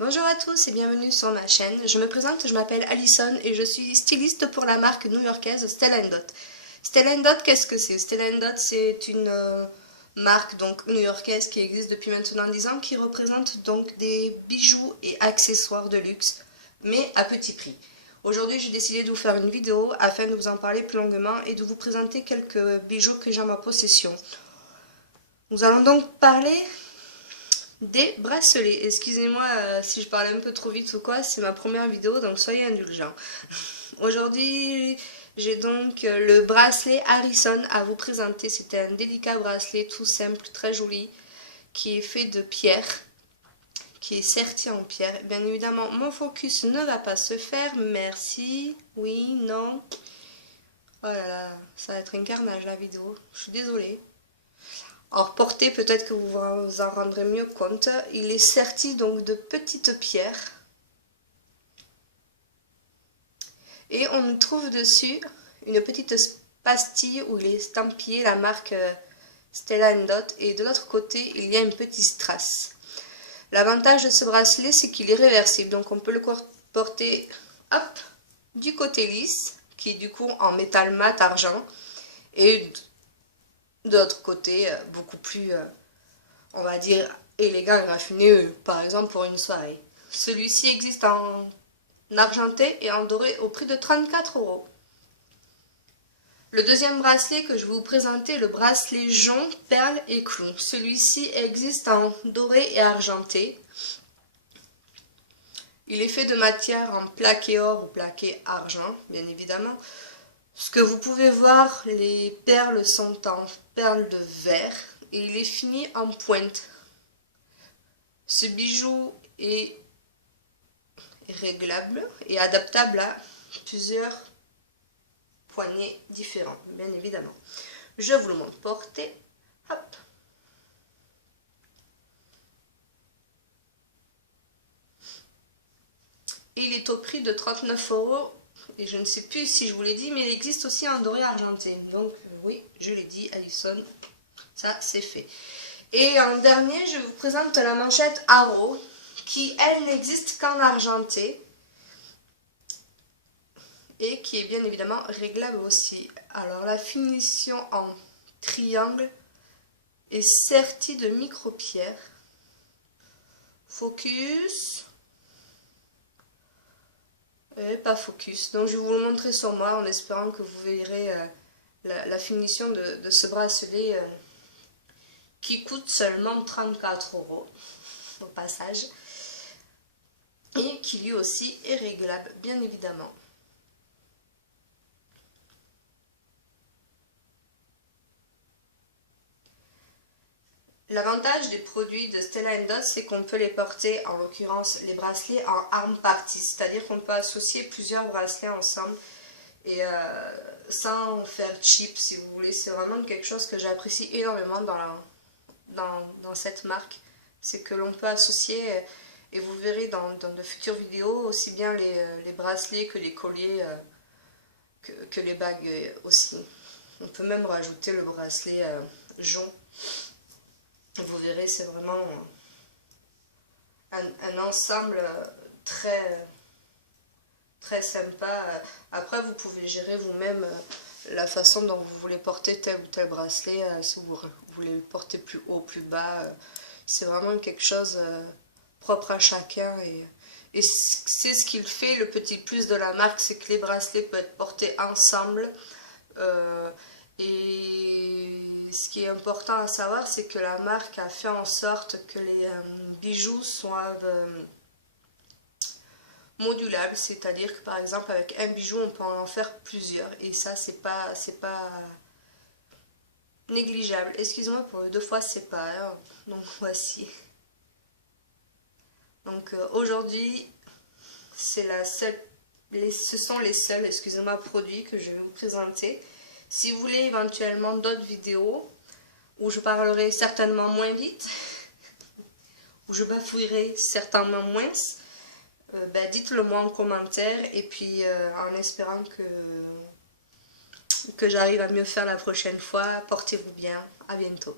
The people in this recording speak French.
Bonjour à tous et bienvenue sur ma chaîne. Je me présente, je m'appelle Alison et je suis styliste pour la marque new-yorkaise Stella & Dot. Stella & Dot, qu'est-ce que c'est? Stella & Dot, c'est une marque donc new-yorkaise qui existe depuis maintenant 10 ans, qui représente donc des bijoux et accessoires de luxe, mais à petit prix. Aujourd'hui, j'ai décidé de vous faire une vidéo afin de vous en parler plus longuement et de vous présenter quelques bijoux que j'ai en ma possession. Nous allons donc parler des bracelets. Excusez-moi si je parle un peu trop vite ou quoi, c'est ma première vidéo donc soyez indulgents. Aujourd'hui j'ai donc le bracelet Harrison à vous présenter. C'est un délicat bracelet tout simple, très joli, qui est fait de pierre, qui est serti en pierre. Bien évidemment mon focus ne va pas se faire, merci, oui, non. Oh là là, ça va être un carnage la vidéo, je suis désolée. Alors porté, peut-être que vous vous en rendrez mieux compte, il est serti donc de petites pierres. Et on trouve dessus une petite pastille où il est estampillé la marque Stella & Dot. Et de l'autre côté, il y a un petit strass. L'avantage de ce bracelet, c'est qu'il est réversible. Donc on peut le porter hop, du côté lisse, qui est du coup en métal mat argent. Et de l'autre côté, beaucoup plus, on va dire, élégant et raffiné, par exemple pour une soirée. Celui-ci existe en argenté et en doré au prix de 34 €. Le deuxième bracelet que je vais vous présenter est le bracelet jonc, perles et clous. Celui-ci existe en doré et argenté. Il est fait de matière en plaqué or ou plaqué argent, bien évidemment. Ce que vous pouvez voir, les perles sont en perles de verre et il est fini en pointe. Ce bijou est réglable et adaptable à plusieurs poignets différents, bien évidemment. Je vous le montre porté. Hop. Et il est au prix de 39 €. Et je ne sais plus si je vous l'ai dit, mais il existe aussi en doré argenté. Donc oui, je l'ai dit, Alison, ça c'est fait. Et en dernier, je vous présente la manchette Arrow, qui elle n'existe qu'en argenté. Et qui est bien évidemment réglable aussi. Alors la finition en triangle est sertie de micro-pierres. Focus. Et pas focus. Donc je vais vous le montrer sur moi en espérant que vous verrez la finition de ce bracelet qui coûte seulement 34 € au passage. Et qui lui aussi est réglable, bien évidemment. L'avantage des produits de Stella & Dot, c'est qu'on peut les porter, en l'occurrence les bracelets, en arm party, c'est-à-dire qu'on peut associer plusieurs bracelets ensemble et sans faire cheap, si vous voulez. C'est vraiment quelque chose que j'apprécie énormément dans cette marque, c'est que l'on peut associer, et vous verrez dans de futures vidéos, aussi bien les bracelets que les colliers, que les bagues aussi. On peut même rajouter le bracelet jonc. Vous verrez, c'est vraiment un ensemble très, très sympa. Après, vous pouvez gérer vous-même la façon dont vous voulez porter tel ou tel bracelet. Si vous voulez le porter plus haut, plus bas, c'est vraiment quelque chose propre à chacun. Et c'est ce qu'il fait, le petit plus de la marque, c'est que les bracelets peuvent être portés ensemble. Et ce qui est important à savoir, c'est que la marque a fait en sorte que les bijoux soient modulables, c'est-à-dire que par exemple avec un bijou on peut en faire plusieurs, et ça c'est pas négligeable. Excusez-moi pour deux fois c'est pas, hein. Donc voici. Donc aujourd'hui ce sont les seuls, excusez-moi, produits que je vais vous présenter. Si vous voulez éventuellement d'autres vidéos où je parlerai certainement moins vite, où je bafouillerai certainement moins, dites-le moi en commentaire, et puis en espérant que j'arrive à mieux faire la prochaine fois. Portez-vous bien, à bientôt.